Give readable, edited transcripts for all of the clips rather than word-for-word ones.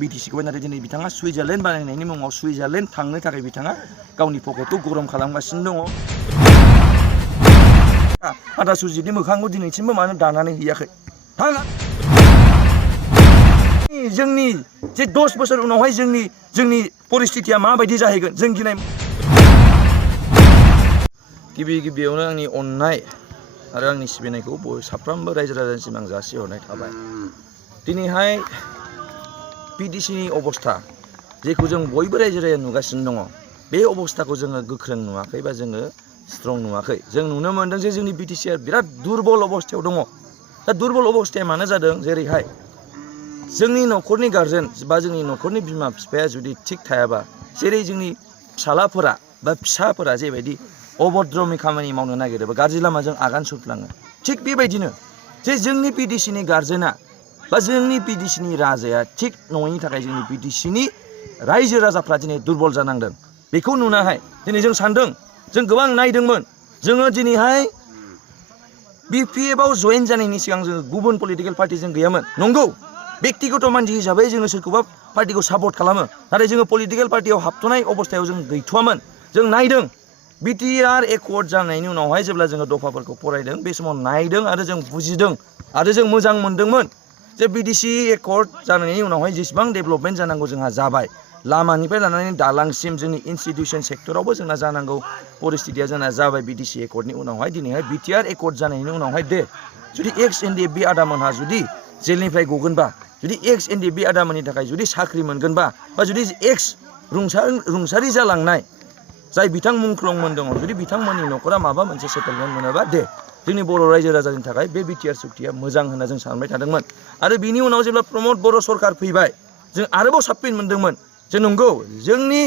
बिटिसिखौहाय नाथाय दिनै बिथाङा सुइजारलेण्ड बानायनायनि मुङाव सुइजारलेण्ड थांनो थाखाय बिथाङा गावनि पकेटखौ गरम खालामगासिनो दङ। आदा सुजितनि मोखांखौ दिनैसिमबो मानो दानानै हैयाखै? जोंनि जे 10 बोसोर उनावहाय जोंनि परिस्थितिया माबायदि जाहैगोन जों गिनाय। गिबियावनो आंनि अननाय आरो आंनि सिबिनायखौ साफ्रोमबो रायजो राजानिसिम आं जासिहरनाय थाबाय। दिनैहाय बिटिसिनि अबस्था जेखौ जों बयबो रायजो राजाया नुगासिनो दङ, बे अबस्थाखौ जोङो गोख्रों नुवाखै बा जोङो स्ट्रं नुवाखै। जों नुनो मोनदों जे जोंनि बिटिसिआ बिराद दुरबल अबस्थायाव दङ। दा दुरबल अबस्थाया मानो जादों? जेरैहाय जोंनि न'खरनि गारजेन बा जोंनि न'खरनि बिमा बिफाया जुदि थिग थायाबा, जेरै जोंनि फिसालाफोरा बा फिसाफोरा जेबायदि अभद्रमि खामानि मावनो नागिरो बा गाज्रि लामाजों आगान सुरलाङो, थिग बेबायदिनो जे जोंनि बिटिसिनि गारजेना बा जोंनि बिटिसिनि राजाया थिग नङैनि थाखाय जोंनि बिटिसिनि रायजो राजाफ्रा दिनै दुरबल जानांदों। बेखौ नुनाहाय दिनै जों सानदों, जों गोबां नायदोंमोन, जोङो दिनैहाय BPFआव जयेन जानायनि सिगां जोङो गुबुन पलिटिकेल पार्टिजों गैयामोन। नंगौ, बेक्तिगत मानसि हिसाबै जोङो सोरखौबा पार्टिखौ सापर्ट खालामो, नाथाय जोङो पलिटिकेल पार्टियाव हाबथ'नाय अबस्थायाव जों गैथ'वामोन। जों नायदों बिटिआर एकर्ड जानायनि उनावहाय जेब्ला जोङो दफाफोरखौ फरायदों, बे समाव नायदों आरो जों बुजिदों आरो जों मोजां मोनदोंमोन जे बिटिसि एकर्ड जानायनि उनावहाय जेसेबां डेभेलपमेन्ट जानांगौ जोंहा जाबाय। लामानिफ्राय लानानै दालांसिम जोंनि इनस्टिटिउसन सेक्टरावबो जोंना जानांगौ परिस्थितिया जोंना जाबाय बिटिसि एकर्डनि उनावहाय। दिनैहाय बिटिआर एकर्ड जानायनि उनावहाय जुदि एक्स एनडिएफबि आदामोनहा जुदि जेलनिफ्राय गगोनबा, जुदि एक्स एनडिएफबि आदामोननि थाखाय जुदि साख्रि मोनगोनबा, बा जुदि एक्स रुंसारि जालांनाय जाय बिथां मुंख्लंमोन दङ, जुदि बिथांमोननि न'खरा माबा मोनसे सेटेलमेन्ट मोनोबा जोंनि बर' रायजो राजानि थाखाय बे बिटिआर सुक्तिया मोजां होनना जों सानबाय थादोंमोन। आरो बिनि उनाव जेब्ला प्रमद बर' सरकार फैबाय, जों आरोबाव साबसिन मोनदोंमोन जे नंगौ, जोंनि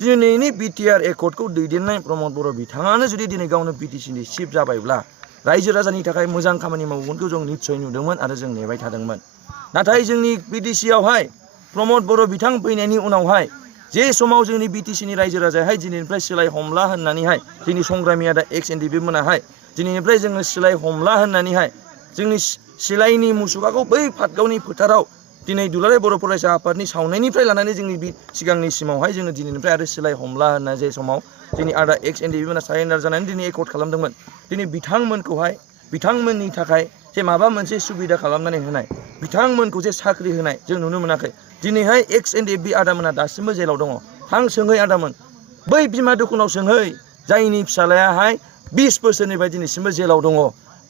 दिनैनि बिटिआर एकर्डखौ दैदेननाय प्रमद बर' बिथाङानो जुदि दिनै गावनो बिटिसिनि चिफ जाबायब्ला रायजो राजानि थाखाय मोजां खामानि मावगोनखौ जों निस्सय नुदोंमोन आरो जों नेबाय थादोंमोन। नाथाय जोंनि बिटिसिआवहाय प्रमद बर' बिथां फैनायनि उनावहाय जे समाव जोंनि बिटिसिनि रायजो राजायाहाय दिनैनिफ्राय सोलाय हमला होननानैहाय जोंनि संग्रामि आदा एक्स एनडिएफबि मोनाहाय दिनैनिफ्राय जोङो सोलाय हमला होननानैहाय जोंनि सिलाइनि मुसुखाखौ बै पाटगावनि फोथाराव दिनै दुलाराय बर' फरायसा आफादनि सावनायनिफ्राय लानानै जोंनि सिगांनिसिमावहाय जोङो दिनैनिफ्राय आरो सोलाय हमला होनना जे समाव जोंनि आदा एक्स एनडिएफबि मोना सारेन्डार जानानै दिनै एकर्ड खालामदोंमोन। दिनै बिथांमोनखौहाय बिथांमोननि थाखाय जे माबा मोनसे सुबिदा खालामनानै होनाय, बिथांमोनखौ जे साख्रि होनाय जों नुनो मोनाखै। दिनैहाय एक्स एनडिएफबि आदामोना दासिमबो जेलाव दङ। थां सोंहै आदामोन, बै बिमा दुखुनाव सोंहै जायनि फिसालायाहाय 20 बोसोरनिफ्राय दिनैसिमबो जेलाव दङ।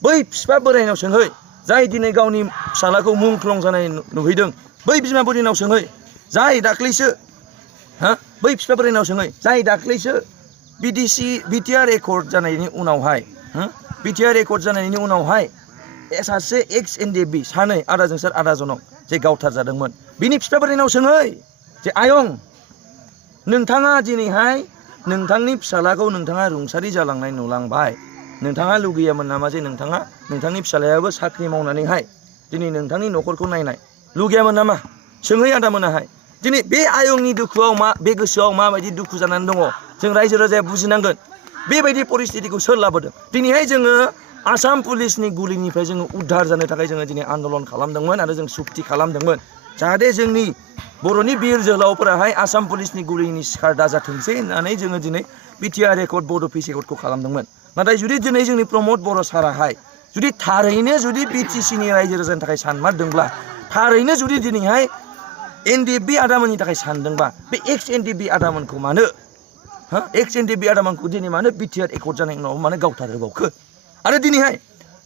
बै बिफा बोरायनाव सोंहै जाय दिनै गावनि फिसालाखौ मुंख्लं जानाय नुहैदों। बै बिमा बुरिनाव सोंहै जाय दाख्लैसो बै बिफा बोरायनाव सोंहै जाय दाख्लैसो बिटिआर एकर्ड जानायनि उनावहाय सासे एक्स एनडिएफबि सानै आदा जोंसार आदा जनक जे गावथार जादोंमोन, बिनि बिफा बोरायनाव सोंहै जे आयं, नोंथाङा दिनैहाय नोंथांनि फिसालाखौ नोंथाङा रुंसारि जालांनाय नुलांबाय, नोंथाङा लुगैयामोन नामा जे नोंथांनि फिसालायाबो साख्रि मावनानैहाय दिनै नोंथांनि न'खरखौ नायनाय लुगैयामोन नामा? सोंहै आदामोनाहाय। दिनै बे आयंनि दुखुआव बे गोसोआव माबायदि दुखु जानानै दङ जों रायजो राजाया बुजिनांगोन। बेबायदि परिस्थितिखौ सोर लाबोदों? दिनैहाय जोङो आसाम पुलिसनि गुलिनिफ्राय जोङो उद्धार जानो थाखाय जोङो दिनै आन्दलन खालामदोंमोन आरो जों सुक्ति खालामदोंमोन जाहाथे जोंनि बर'नि बिर जोहोलावफोराहाय आसाम पुलिसनि गुलिनि शिकार दाजाथोंसै होननानै जोङो दिनै बिटिआर एकर्ड बड' पिस एकर्डखौ खालामदोंमोन। नाथाय जुदि दिनै जोंनि प्रमद बर' साराहाय जुदि थारैनो जुदि बिटिसिनि रायजो राजानि थाखाय सानमारदोंब्ला, थारैनो जुदि दिनैहाय एनडिएफबि आदामोननि थाखाय सानदोंबा, बे एक्स एनडिएफबि आदामोनखौ दिनै मानो बिटिआर एकर्ड जानायनि उनाव मानो गावथारहोबावखो? आरो दिनैहाय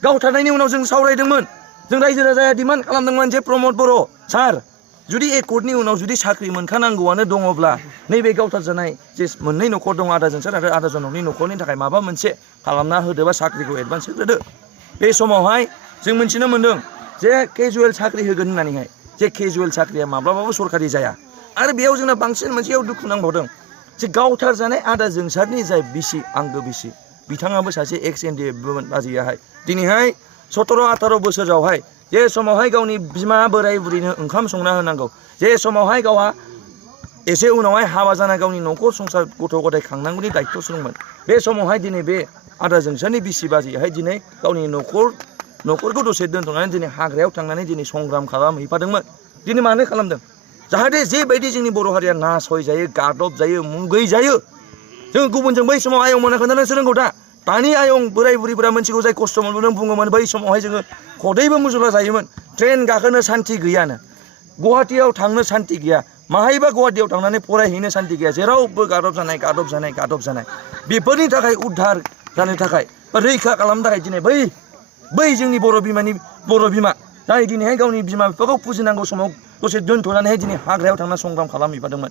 गावथारनायनि उनाव जों सावरायदोंमोन, जों रायजो राजाया डिमान्ड खालामदोंमोन जे प्रमद बर' सार, जुदि एकर्डनि उनाव जुदि साख्रि मोनखानांगौआनो दङब्ला नैबे गावथार जानाय जे मोननै न'खर दङ, आदा जोंसार आरो आदा जनकनि न'खरनि थाखाय माबा मोनसे खालामना होदो बा साख्रिखौ एडभान्स होग्रोदो। बे समावहाय जों मिन्थिनो मोन्दों जे केजुवेल साख्रि होगोन होननानैहाय, जे केजुवेल साख्रिया माब्लाबाबो सरकारि जाया। आरो बेयाव जोंना बांसिन मोनसेयाव दुखु नांबावदों जे गावथार जानाय आदा जोंसारनि जाय बिसि, आंगो बिसि, बिथाङाबो सासे एक्स एनडिएफबिमोन बाजैयाहाय। दिनैहाय 17-18 बोसोरावहाय जे समावहाय गावनि बिमा बोराय बुरैनो ओंखाम संना होनांगौ, जे समावहाय गावहा एसे उनावहाय हाबा जाना गावनि न'खर संसार गथ' गथाय खांनांगौनि दायित्व सुदोंमोन, बे समावहाय दिनै बे आदा जोंसारनि बिसि बाजैयाहाय दिनै गावनि न'खरखौ दसे दोनथ'नानै दिनै हाग्रायाव थांनानै दिनै संग्राम खालामहैफादोंमोन। दिनै मानो खालामदों? जाहाथे जेबायदि जोंनि बर' हारिया नासयजायो गादबजायो मुगैजायो जों गुबुनजों बै समाव आयं मोना खोन्थानोसो रोंगौ दा दानि आयं बोराय बुरैफोरा मोनसिखौ जाय खस्थ' मोनबोदों बुङोमोन बै समावहाय जोङो खदैबो मुजुला जायोमोन ट्रेन गाखोनो सान्ति गैयानो गुवाहाटियाव थांनो सान्ति गैया माहायबा गुवाहाटियाव थांनानै फरायहैनो सान्ति गैया जेरावबो गादब जानाय बेफोरनि थाखाय उद्धार जानो थाखाय बा रैखा खालामनो थाखाय दिनै बै जोंनि बर' बिमा जाय दिनैहाय गावनि बिमा बिफाखौ फुजिनांगौ समाव दसे दोनथ'नानैहाय दिनै हाग्रायाव थांना संग्राम खालामहैफादोंमोन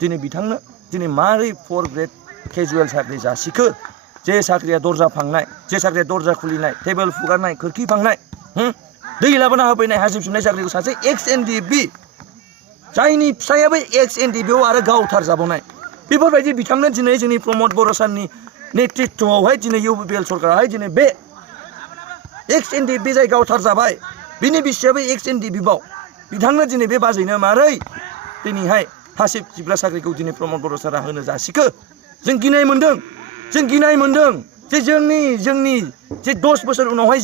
दिनै बिथांनो दिनै मारै 4 ग्रेड केजुवेल साख्रि जासिखो जे साख्रिया दरजा फांनाय जे साख्रिया दरजा खुलिनाय टेबोल फुगारनाय खोरखि फांनाय दै लाबोना होफैनाय हासिब साख्रिखौ सासे एक्स एनडिएफबि जायनि फिसायाबो एक्स एनडिएफबिआव आरो गावथार जाबावनाय बेफोरबायदि बिथांनो दिनै जोंनि प्रमद बर' सारनि नेतृत्वआवहाय दिनै इउपिपिएल सरकाराहाय दिनै बे एक्स एनडिएफबि जाय गावथार जाबाय बिनि बिसियाबो एक्स एनडिएफबिआव बिथांनो दिनै बे बाजैनो मारै दिनैहाय हासिब सिबग्रा साख्रिखौ दिनै प्रमद बर' सारा होनो जासिखो जों गिनाय मोन्दों जे जोंनि जे 10 बोसोर उनावहाय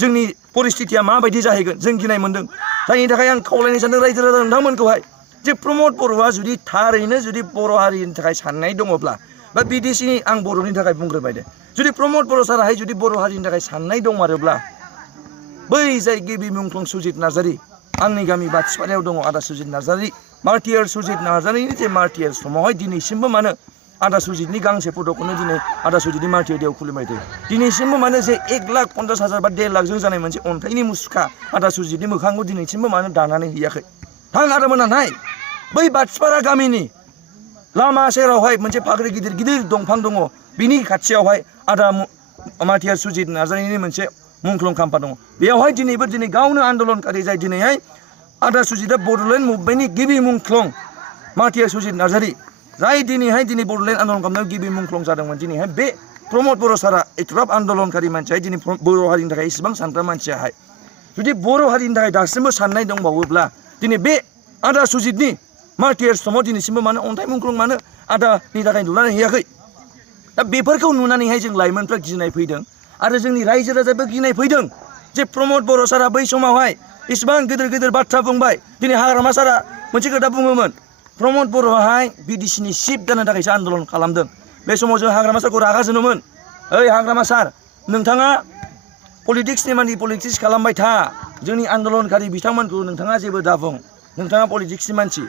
जोंनि परिस्थितिया माबायदि जाहैगोन जों गिनाय मोन्दों जायनि थाखाय आं खावलायनो सानदों रायजो राजा नोंथांमोनखौहाय जे प्रमद बर'आ जुदि थारैनो जुदि बर' हारिनि थाखाय साननाय दङब्ला बा बिदेशिनि आं बर'नि थाखाय बुंग्रोबाय दे जुदि प्रमद बर' साराहाय जुदि बर' हारिनि थाखाय साननाय दंमारोब्ला बै जाय गिबि मुंख्लं सुजित नार्जारि आंनि गामि बाथिपारायाव दङ आदा सुजित नार्जारि मार्टियार सुजित नार्जारिनि जे मार्टियार समावहाय दिनैसिमबो मानो आदा सुजितनि गांसे फट'खौनो दिनै आदा सुजितनि मार्टियार देयाव खुलिबाय थायो दिनैसिमबो मानो जे 1,50,000 बा 1.5 लाखजों जानाय मोनसे अन्थाइनि मुसुखा आदा सुजितनि मोखांखौ दिनैसिमबो मानो दानानै हैयाखै थां आदा मोनाहाय बै बाथिपारा गामिनि लामा सेरावहाय मोनसे फाख्रि गिदिर दंफां दङ बिनि खाथियावहाय आदा मार्टियार सुजित नार्जारिनि मोनसे मुंख्लं खाम्फा दङ बेयावहाय दिनै गावनो आन्दलनकारि जाय दिनैहाय आदा सुजितआ बड'लेण्ड मुभमेन्टनि गिबि मुंख्लं मार्टियार सुजित नार्जारि जाय दिनै बड'लेण्ड आन्दलन खालामनायाव गिबि मुंख्लं जादोंमोन दिनैहाय बे प्रमद बर' सारा एथ'ग्राब आन्दलनकारि मानसिया दिनै बर' हारिनि थाखाय इसेबां सानग्रा मानसियाहाय जुदि बर' हारिनि थाखाय दासिमबो साननाय दंबावोब्ला दिनै बे आदा सुजितनि मार्टियार समाव दिनैसिमबो मानो अन्थाइ मुंख्लं मानो आदानि थाखाय लुनानै हैयाखै दा बेफोरखौ नुनानैहाय जों लाइमोनफ्रा गिनाय फैदों आरो जोंनि रायजो राजाबो गिनाय फैदों जे प्रमद बर' सारा बै समावहाय इसेबां गिदिर बाथ्रा बुंबाय दिनै हाग्रामा सारा मोनसे खोथा बुङोमोन प्रमद बर'आहाय बिडिसिनि चिफ जानो थाखायसो आन्दलन खालामदों बे समाव जों हाग्रामा सारखौ रागा जोनोमोन ओइ हाग्रामा सार नोंथाङा पलिटिक्सनि मानि पलिटिक्स खालामबाय था जोंनि आन्दलनकारि बिथांमोनखौ नोंथाङा जेबो दाबुं नोंथाङा पलिटिक्सनि मानसि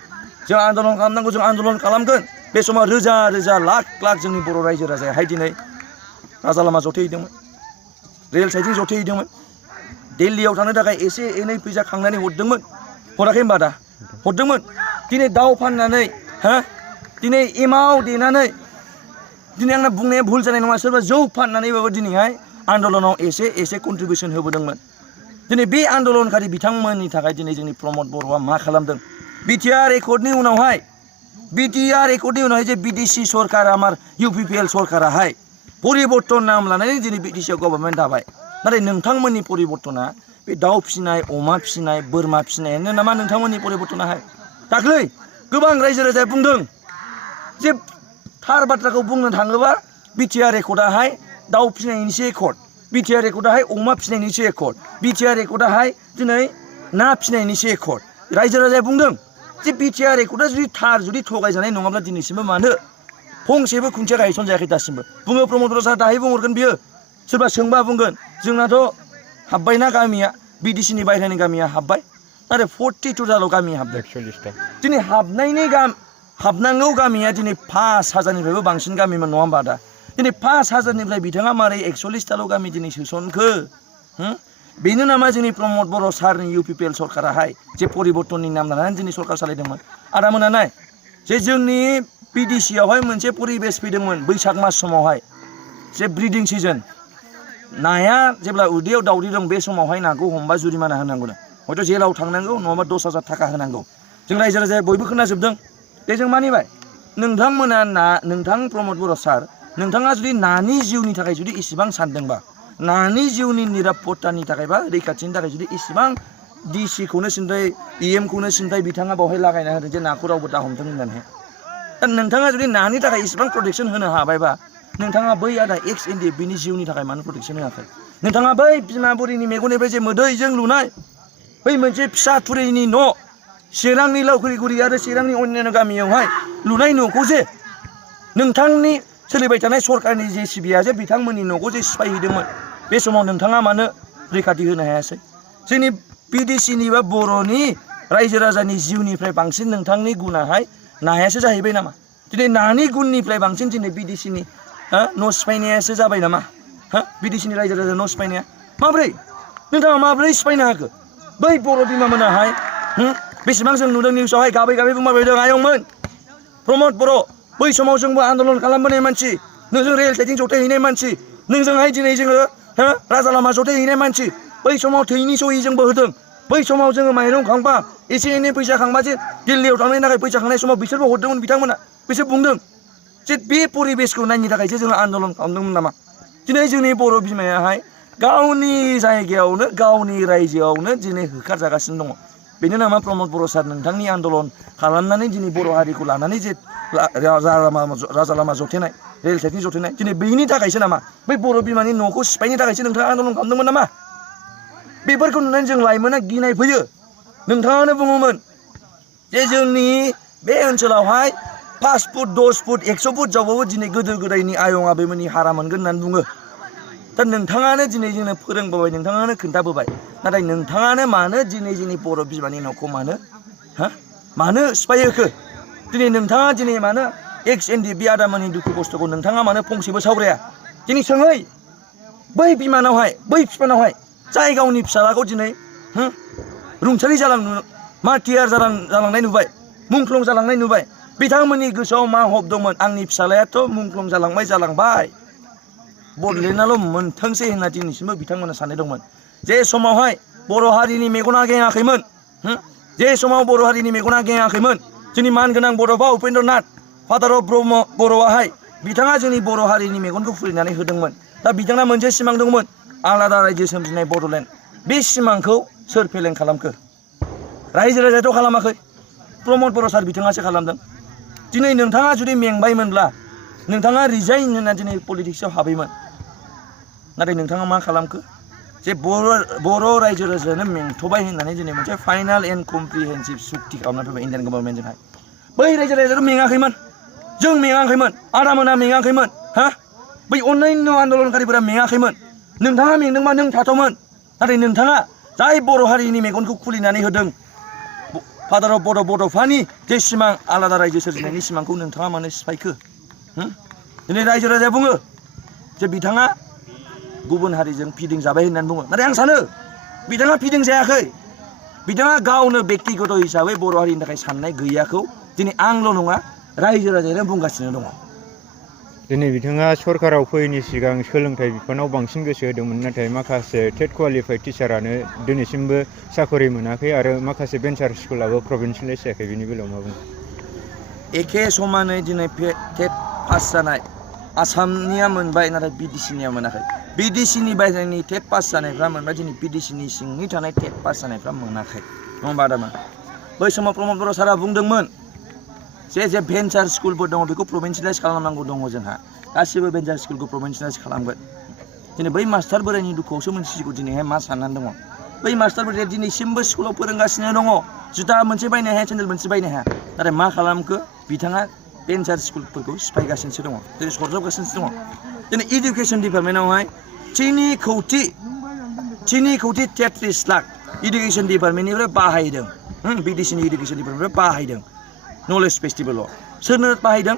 जों आन्दलन खालामनांगौ जों आन्दलन खालामगोन बे समाव रोजा लाख जोंनि बर' रायजो राजायाहाय दिनै राजा लामा जथेहैदोंमोन रेल साइडजों जथेहैदोंमोन दिल्लीयाव थांनो थाखाय एसे एनै फैसा खांनानै हरदोंमोन हराखै होनबा दा हरदोंमोन दिनै दाउ फाननानै दिनै एमाव देनानै दिनै आंना बुंनाया भुल जानाय नङा सोरबा जौ फाननानैबाबो दिनैहाय आन्दलनाव एसे कन्ट्रिबिउसन होबोदोंमोन दिनै बे आन्दलनकारि बिथांमोननि थाखाय दिनै जोंनि प्रमद बर'आ मा खालामदों बिटिआर एकर्डनि उनावहाय जे बिडिसि सरकार आमार इउपिपिएल सरकाराहाय परिबर्तन नाम लानानै दिनै बिटिसिआव गभर्नमेन्ट दाबाय नाथाय नोंथांमोननि परिबर्तना बे दाउ फिसिनाय अमा फिसिनाय बोरमा फिसिनायानो नामा नोंथांमोननि परिबर्तनाहाय दाख्लै गोबां रायजो राजाया बुंदों जे थार बाथ्राखौ बुंनो थाङोबा बिटिआर एकर्डआहाय दाउ फिसिनायनिसो एकर्ड बिटिआर एकर्डआहाय अमा फिसिनायनिसो एकर्ड बिटिआर एकर्डआहाय दिनै ना फिसिनायनिसो एकर्ड रायजो राजाया बुंदों जे बिटिआर एकर्डआ जुदि थगायजानाय नङाब्ला दिनैसिमबो मानो फंसेबो खुन्थिया गायसनजायाखै दासिमबो बुङो प्रमद बर' सार दाहाय बुंहरगोन बियो सोरबा सोंबा बुंगोन जोंनाथ' हाब्बायना गामिया बिडिसिनि बायह्रानि गामिया हाब्बाय नाथाय 42 गामि हाबदों दिनै हाबनांगौ गामिया दिनै 5,000निफ्रायबो बांसिन गामिमोन नङा होमबा दा दिनै 5,000निफ्राय बिथाङा मारै 41 गामि दिनै सोसनखो बेनो नामा जोंनि प्रमद बर' सारनि इउपिपिएल सरकाराहाय जे परिबर्तननि नाम लानानै दिनै सरकार सालायदोंमोन आदा मोनानाय जे जोंनि बिडिसिआवहाय मोनसे परिबेस फैदोंमोन बैसाग मास समावहाय जे ब्रिडिं सिजन नाया जेब्ला उदैयाव दावदै दं बे समावहाय नाखौ हमबा जुरिमाना होनांगौनो हयथ' जेलाव थांनांगौ नङाबा 10,000 थाखा होनांगौ जों रायजो राजाया बयबो खोनाजोबदों बे जों मानिबाय नोंथांमोना नोंथां प्रमद बर' सार नोंथाङा जुदि नानि जिउनि थाखाय जुदि इसेबां सानदोंबा नानि जिउनि निरापत्तानि थाखाय बा रैखाथिनि थाखाय जुदि इसेबां डिसिखौनो सिन्थाय इएमखौनो सिन्थाय बिथाङा बावहाय लागायना होदों जे नाखौ रावबो दा हमथों होननानै दा नोंथाङा जुदि नानि थाखाय इसेबां प्रटेक्सन होनो हाबायबा नोंथाङा बै आदा एक्स एनडिएफबिनि जिउनि थाखाय मानो प्रटेक्सन होआखै नोंथाङा बै बिमा बुरिनि मेगननिफ्राय जे मोदैजों लुनाय बै मोनसे फिसा थुरिनि न' चिरांनि लावखुरिगुरि आरो चिरांनि अन्यान्य गामियावहाय लुनाय न'खौ जे नोंथांनि सोलिबाय थानाय सरकारनि जे सिबिया जे बिथांमोननि न'खौ जे सिफायहैदोंमोन बे समाव नोंथाङा मानो रैखाथि होनो हायासै जोंनि बिटिसिनि बा बर'नि रायजो राजानि जिउनिफ्राय बांसिन नोंथांनि गुनाहाय नायासो जाहैबाय नामा दिनै नानि गुननिफ्राय बांसिन दिनै बिटिसिनि न' सिफायनायासो जाबाय नामा बिटिसिनि रायजो राजा न' सिफायनाया माब्रै नोंथाङा माब्रै सिफायनो हाखो बै बर' बिमामोनाहाय बेसेबां जों नुदों निउसावहाय गाबै गाबै बुंबाय दं आयंमोन प्रमद बर' बै समाव जोंबो आन्दलन खालामबोनाय मानसि नोंजों रेल साइथिं जथायहैनाय मानसि नोंजोंहाय दिनै जोङो राजा लामा जथायहैनाय मानसि बै समाव थैनि सहि जोंबो होदों बै समाव जोङो माइरं खांबा एसे एनै फैसा खांबा जे दिल्लीयाव थांनायनि थाखाय फैसा खांनाय समाव बिसोरबो हरदोंमोन बिथांमोना बिसोर बुंदों जे बे परिबेसखौ नायनो थाखायसो जोङो आन्दलन खालामदोंमोन नामा दिनै जोंनि बर' बिमायाहाय गावनि जायगायावनो गावनि रायजोआवनो दिनै होखारजागासिनो दङ बेनो नामा प्रमद बर' सार नोंथांनि आन्दलन खालामनानै दिनै बर' हारिखौ लानानै जे राजा लामा जथेनाय रेल साइथिं जथेनाय दिनै बेनि थाखायसो नामा बै बर' बिमानि न'खौ सिफायनो थाखायसो नोंथाङा आन्दलन खालामदोंमोन नामा बेफोरखौ नुनानै जों लाइमोना गिनाय फैयो नोंथाङानो बुङोमोन जे जोंनि बे ओनसोलावहाय 5 फुट 10 फुट 100 फुट जावबाबो दिनै गोदो गोदायनि आयं आबैमोननि हारा मोनगोन होननानै बुङो दा नोंथाङानो दिनै जोंनो फोरोंबोबाय नोंथाङानो खोन्थाबोबाय नाथाय नोंथाङानो मानो दिनै जोंनि बर' बिमानि न'खौ मानो सिफायखो दिनै नोंथाङा दिनै मानो एक्स एनडि बे आदामोननि दुखु खस्थ'खौ नोंथाङा मानो फंसेबो सावराया दिनै सोङै बै बिमानावहाय बै बिफानावहाय जाय गावनि फिसालाखौ दिनै रुंसारि मार्टियार जालांनाय नुबाय मुंख्लं जालांनाय नुबाय बिथांमोननि गोसोआव मा हब दंमोन आंनि फिसालायाथ' मुंख्लं जालांबाय बडलेण्डआल' मोनथोंसै होनना दिनैसिमबो बिथांमोना साननाय दंमोन जे समावहाय बर' हारिनि मेगना गेङाखैमोन जे समाव बर' हारिनि मेगना गेङाखैमोन जोंनि मानगोनां बड'फा उपेन्द्र नाथ फादार अफ ब्रह्म बर'आहाय बिथाङा जोंनि बर' हारिनि मेगनखौ खुलिनानै होदोंमोन दा बिथाङा मोनसे सिमां दंमोन आलादा रायजो सोमजिनाय बड'लेण्ड बे सिमांखौ सोर फेलें खालामखो रायजो राजायाथ' खालामाखै प्रमद बर' सार बिथाङासो खालामदों दिनै नोंथाङा जुदि मेंबायमोनब्ला नोंथाङा रिजाइन होनना दिनै पलिटिक्सआव हाबैमोन नाथाय नोंथाङा मा खालामखो जे बर' रायजो राजायानो मेंथ'बाय होननानै दिनै मोनसे फाइनाल एन्ड कमप्रिहेन्सिभ सुक्ति खालामना फैबाय इन्डियान गभर्नमेन्टजोंहाय बै रायजो राजायाथ' मेङाखैमोन जों मेङाखैमोन आदामोना मेङाखैमोन बै अन्यान्य आन्दलनकारिफोरा मेङाखैमोन नोंथाङा मेंदोंबा नों थाथ'मोन नाथाय नोंथाङा जाय बर' हारिनि मेगनखौ खुलिनानै होदों फादार अफ बड'फानि जे सिमां आलादा रायजो सोरजिनायनि सिमांखौ नोंथाङा मानो सिफायखो दिनै रायजो राजाया बुङो जे बिथाङा गुबुन हारिजों फिदिं जाबाय होननानै बुङो नाथाय आं सानो बिथाङा फिदिं जायाखै बिथाङा गावनो बेक्तिगत हिसाबै बर' हारिनि थाखाय साननाय गैयाखौ दिनै आंल' नङा रायजो राजायानो बुंगासिनो दङ दिनै बिथाङा सरकाराव फैयैनि सिगां सोलोंथाइ बिफानाव बांसिन गोसो होदोंमोन नाथाय माखासे टेट क्वालिफाइड टिचारानो दिनैसिमबो साकरि मोनाखै आरो माखासे भेन्सार स्कुलाबो प्रभिन्सियेलाइज जायाखै बेनि बेलायाव मा बुङो एखे समानै दिनै टेट पास जानाय आसामनिया मोनबाय नाथाय बिटिसिनिया मोनाखै बिटिसिनि बायजोनि टेट पास जानायफ्रा मोनबाय दिनै बिटिसिनि सिंनि थानाय टेट पास जानायफ्रा मोनाखै नङा होमबा आदामा बै समाव प्रमद बर' सारा बुंदोंमोन जे भेन्सार स्कुलफोर दङ बेखौ प्रभिन्सियेलाइज खालामनांगौ दङ जोंहा गासिबो भेन्सार स्कुलखौ प्रभिन्सियेलाइज खालामगोन दिनै बै मास्टार बोरायनि दुखुआवसो मोनथिसिगौ दिनैहाय मा साननानै दङ बै मास्टार बोराया दिनैसिमबो स्कुलाव फोरोंगासिनो दङ जुथा मोनसे बायनो हाया सेन्देल मोनसे बायनो हाया नाथाय मा खालामखो बिथाङा भेन्सार स्कुलफोरखौ सिफायगासिनोसो दङ दिनै सरजाबगासिनोसो दङ दिनै इडुकेसन डिपार्टमेन्टआवहाय 3 कौटि 33 लाख इडुकेसन डिपार्टमेन्टनिफ्राय बाहायदों बिटिसिनि इडुकेसन डिपार्टमेन्टनिफ्राय बाहायदों नलेज फेस्टिभेलाव सोरनो बाहायदों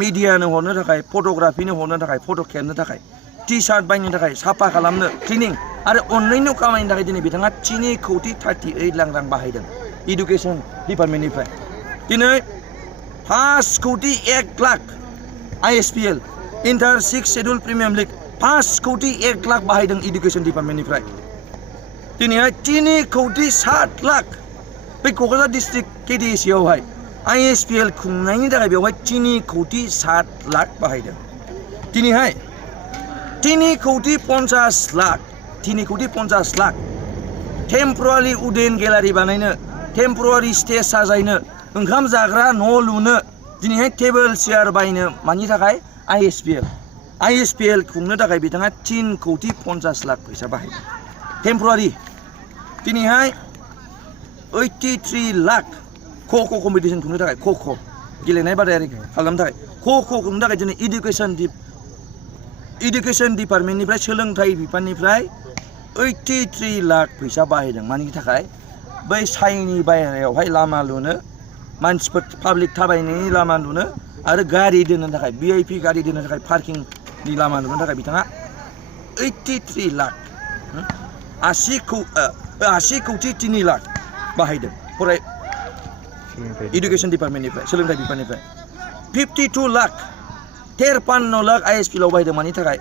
मिडियानो हरनो थाखाय फट'ग्राफिनो हरनो थाखाय फट' खेबनो थाखाय टि सार्ट बायनो थाखाय साफा खालामनो क्लिनिं आरो अनलाइन खामायनो थाखाय दिनै बिथाङा 3 कौटि 38 लाख रां बाहायदों इडुकेसन डिपार्टमेन्टनिफ्राय दिनै 5 कौटि 1 lakh ISPL inter 6 schedule premium league 5 कौटि 1 लाख बाहायदों इडुकेसन डिपार्टमेन्टनिफ्राय दिनैहाय 3 कौटि 7 लाख बे क'क्राझार डिस्ट्रिक्ट KDSCआवहाय ISPL खुंनायनि थाखाय बेवहाय 3 कौटि 7 लाख बाहायदों दिनैहाय 3 कौटि 50 लाख टेम्परारि उदेन गेलारि बानायनो टेम्परारि स्टेज साजायनो ओंखाम जाग्रा न' लुनो दिनैहाय टेबोल चेयार बायनो मानि थाखाय ISPL खुंनो थाखाय बिथाङा 3 कौटि 50 लाख फैसा बाहायदों टेम्परारि दिनैहाय 83 लाख ख' कम्पिटिसन खुंनो थाखाय ख' गेलेनाय बादायारि खालामनो थाखाय ख' खुंनो थाखाय दिनै इडुकेसन डिपार्टमेन्टनिफ्राय सोलोंथाइ बिफाननिफ्राय 83 लाख फैसा बाहायदों मानि थाखाय बै साइनि बाहेरायावहाय लामा लुनो मानसिफोर पाब्लिक थाबायनायनि लामा लुनो आरो गारि दोननो थाखाय VIP गारि दोननो थाखाय पार्किंनि लामा लुनो थाखाय बिथाङा 83 लाख 80 कौटि 3 लाख बाहायदों इडुकेसन डिपार्टमेन्टनिफ्राय सोलोंथाइ बिफाननिफ्राय 52 लाख 53 लाख ISP आव बाहायदों मानि थाखाय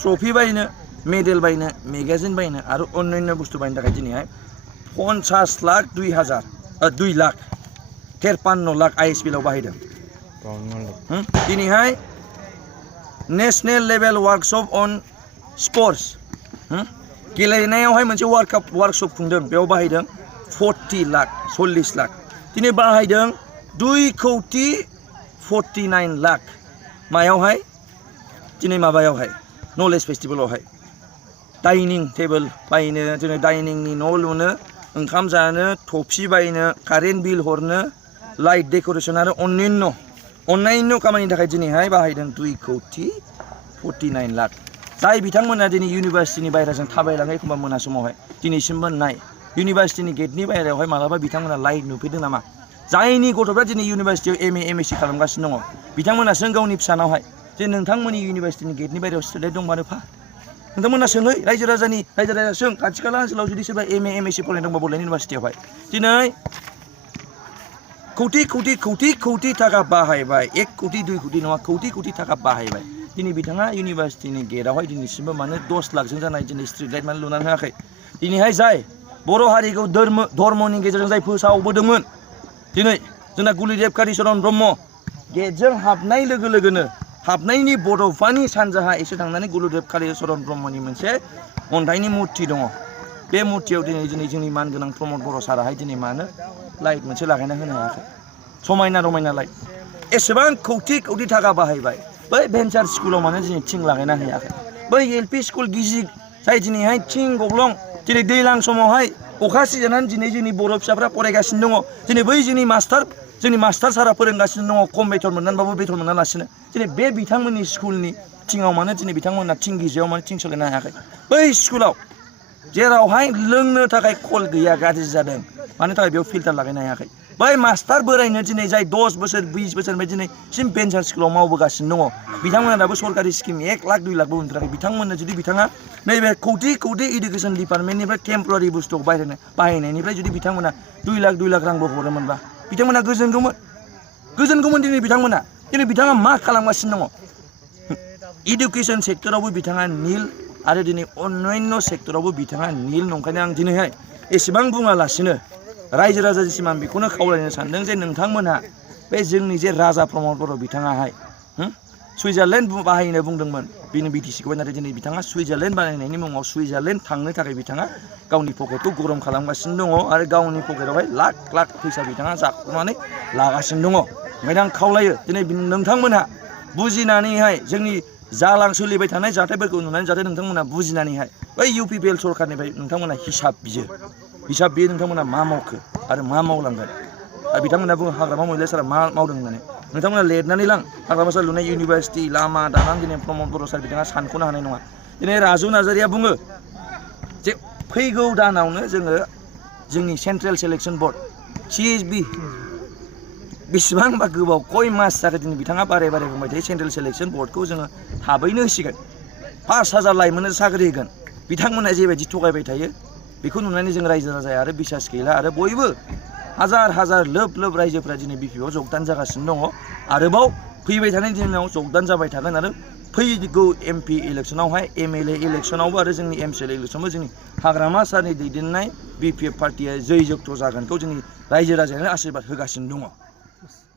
ट्रफि बायनो मेडेल बायनो मेगाजिन बायनो आरो अन्यान्य बुस्थु बायनो थाखाय दिनैहाय 50 लाख 2 लाख 53 लाख ISP आव बाहायदों दिनैहाय नेशनेल लेभेल वार्कशप अन स्पर्ट्स गेलेनायावहाय मोनसे वार्कशप खुंदों बेयाव बाहायदों 40 लाख 40 लाख दिनै बाहायदों 2 कौटि 49 लाख मायावहाय दिनै माबायावहाय नलेज फेस्टिभेलावहाय डाइनिं टेबोल बायनो दिनै डाइनिंनि न' लुनो ओंखाम जानो थफि बायनो कारेन्ट बिल हरनो लाइट डेक'रेसन आरो अन्यान्य खामानिनि थाखाय दिनैहाय बाहायदों 2 कौटि 49 लाख जाय बिथांमोना दिनै इउनिभार्सिटिनि बायह्राजों थाबायलाङो एखमबा मोना समावहाय दिनैसिमबो नाय इउनिभार्सिटिनि गेटनि बायह्रायावहाय मालाबा बिथांमोना लाइट नुफैदों नामा जायनि गथ'फ्रा दिनै इउनिभार्सिटियाव MA MSc खालामगासिनो दङ बिथांमोना सों गावनि फिसानावहाय जे नोंथांमोननि इउनिभार्सिटिनि गेटनि बायह्रायाव स्टुडेन्ट दंबानो फा नोंथांमोना सोंहै रायजो राजा सों खाथि खाला ओनसोलाव जुदि सोरबा MA MSc फरायनाय दंबा बड'लेण्ड इउनिभार्सिटियावहाय दिनै कौटि थाखा बाहायबाय 1 कौटि 2 कौटि नङा कौटि थाखा बाहायबाय दिनै बिथाङा इउनिभार्सिटिनि गेटआवहाय दिनैसिमबो मानो 10 लाखजों जानाय दिनै स्ट्रिट लाइट मानो लुनानै होआखै दिनैहाय जाय बर' हारिखौ धर्मनि गेजेरजों जाय फोसावबोदोंमोन दिनै जोंना गुरुदेब कालिचरन ब्रह्म गेटजों हाबनाय लोगो लोगोनो हाबनायनि बड'फानि सानजाहा एसे थांनानै गुरुदेब कालिचरन ब्रह्मनि मोनसे अन्थाइनि मुर्ति दङ बे मुर्तियाव दिनै जोंनि मानगोनां प्रमद बर' साराहाय दिनै मानो लाइट मोनसे लागायना होनो हायाखै समायना रमायना लाइट एसेबां कौटि थाखा बाहायबाय बै भेन्सार स्कुलाव मानो दिनै थिं लागायना होयाखै बै LP स्कुल गिजि जाय दिनैहाय थिं गब्लं दिनै दैज्लां समावहाय अखा सिजानानै दिनै जोंनि बर' फिसाफ्रा फरायगासिनो दङ दिनै बै जोंनि मास्टार सारा फोरोंगासिनो दङ खम बेथन मोननानैबाबो बेथन मोनालासिनो दिनै बे बिथांमोननि स्कुलनि थिङाव मानो दिनै बिथांमोना थिं गिजियाव मानो थिं सोलायनो हायाखै बै स्कुलाव जेरावहाय लोंनो थाखाय कल गैया गाज्रि जादों मानो थाखाय बेयाव फिल्टार लागायनो हायाखै बै मास्टार बोरायनो दिनै जाय 10 बोसोर 20 बोसोरनिफ्राय दिनैसिम भेन्सार स्कुलाव मावबोगासिनो दङ बिथांमोना दाबो सरकारि स्किम 1 लाख 2 लाखबो मोनथाराखै बिथांमोननो जुदि बिथाङा नैबे कौटि इडुकेसन डिपार्टमेन्टनिफ्राय टेम्परारि बुस्थुखौ बाहायनायनिफ्राय जुदि बिथांमोना 2 लाख रांबो हरोमोनबा बिथांमोना गोजोनगौमोन दिनै बिथाङा मा खालामगासिनो दङ इडुकेसन सेक्टरावबो बिथाङा नील आरो दिनै अन्यान्य सेक्टरावबो बिथाङा नील नंखायनो आं दिनैहाय एसेबां बुङालासिनो रायजो राजासिम आं बेखौनो खावलायनो सानदों जे नोंथांमोनहा बे जोंनि जे राजा प्रमद बर' बिथाङाहाय सुइजारलेण्ड बाहायनो बुंदोंमोन बेनि BTC-खौहाय नाथाय दिनै बिथाङा सुइजारलेण्ड बानायनायनि मुङाव सुइजारलेण्ड थांनो थाखाय बिथाङा गावनि पकेटखौ गरम खालामगासिनो दङ आरो गावनि पकेटावहाय लाख फैसा बिथाङा जाख'नानै लागासिनो दङ ओंखायनो आं खावलायो दिनै नोंथांमोनहा बुजिनानैहाय जोंनि सोलिबाय थानाय जाथायफोरखौ नुनानै जाहाथे नोंथांमोना बुजिनानैहाय बै UPPL सरकारनिफ्राय नोंथांमोना हिसाब बियो नोंथांमोना मा मावखो आरो मा मावलांगोन आरो बिथांमोना बुङो हाग्रामा महिला सारा मा मावदों होननानै नोंथांमोना लिरनानै लां हाग्रामा सार लुनाय इउनिभार्सिटि लामा दालां दिनै प्रमद बर' सार बिथाङा सानख'नो हानाय नङा दिनै राजु नार्जारिया बुङो जे फैगौ दानावनो जोङो जोंनि सेन्ट्रेल सेलेक्सन बर्ड CSB बेसेबांबा गोबाव कय मास जाखो दिनै बिथाङा बारे बुंबाय थायो सेन्ट्रेल सेलेक्सन बर्डखौ जोङो थाबैनो होसिगोन 5,000 लाइमोननो साख्रि होगोन बिथांमोना जेबायदि थगायबाय थायो बेखौ नुनानै जों रायजो राजाया आरो बिसास गैला आरो बयबो हाजार लोब रायजोफ्रा दिनै BPO जगदान जागासिनो दङ आरोबाव फैबाय थानाय दिनाव जगदान जाबाय थागोन आरो फैगौ MP इलेक्सनावहाय MLA इलेक्सनावबो आरो जोंनि MCL इलेक्सनावबो जोंनि हाग्रामा सारनि दैदेननाय BPF पार्टिया जै जगथ' जागोनखौ जोंनि रायजो राजायानो आशीर्बाद होगासिनो दङ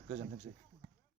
गोजोनथोंसै